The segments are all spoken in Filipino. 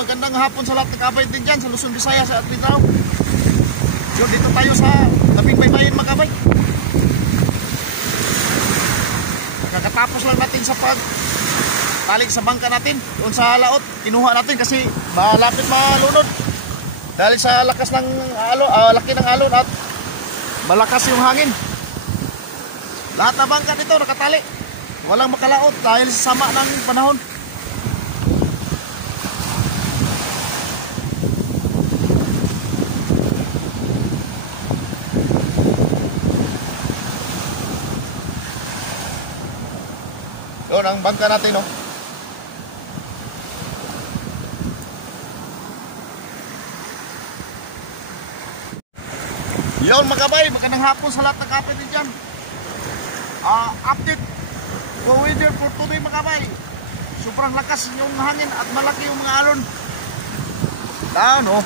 magandang hapon sa lahat ng kabay din dyan sa Luzon, Visayas at Mindanao. So dito tayo sa tabing baybayin mga kabay. Kakatapos lang natin sa pagtalik sa bangka natin doon sa laot. Kinuha natin kasi malapit malunod dahil sa lakas ng laki ng alon at malakas yung hangin. Lahat na bangka dito nakatali, walang makalaot dahil sa sama ng panahon. Doon ang bangka natin, no? Yun mga kabay, magandang hapon sa lahat ng kapit din dyan. Update for weather for today mga kabay. Sobrang lakas yung hangin at malaki yung mga alon. No?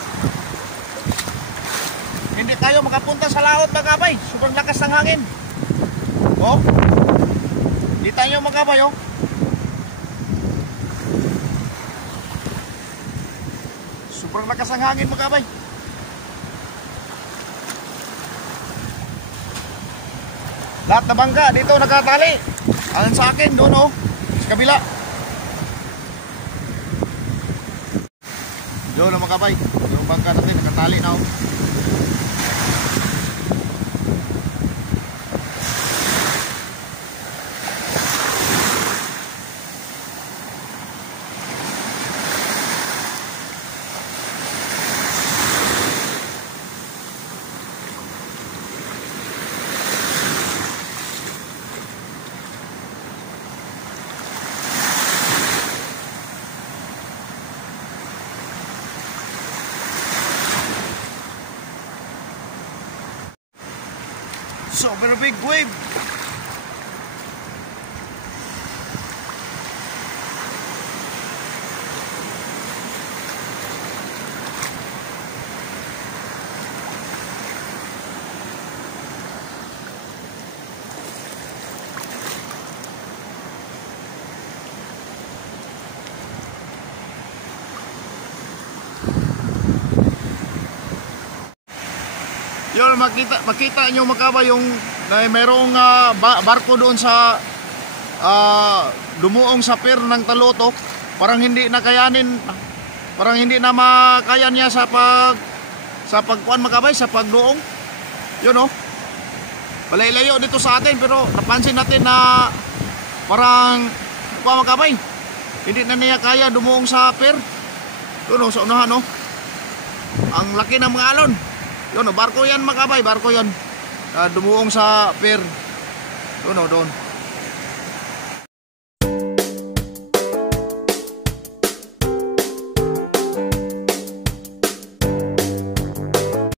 Hindi tayo makapunta sa laot mga kabay. Sobrang lakas ng hangin. Oh, kita nyo mga kabay, oh. Sobrang lakas ng hangin mga kabay. Lahat na bangka dito nakatali. Ayon sa akin doon, oh, sa kabila. Doon mga kabay, yung bangka natin nakatali na, oh. Super big wave. Yun, makita nyo makabay yung mayroong barko doon sa dumuong sa pier ng Talutok. Parang hindi na kayanin, parang hindi na makaya niya sa pagkuan makabay, sa pagduong. Yun, oh, palay-layo dito sa atin, pero napansin natin na parang makabay, hindi na niya kaya dumuong sa pier. Yun, oh, sa unahan, oh, ang laki ng mga alon. Yun, barko yan makabay, barko yan. Dumuong sa pier. Doon, doon.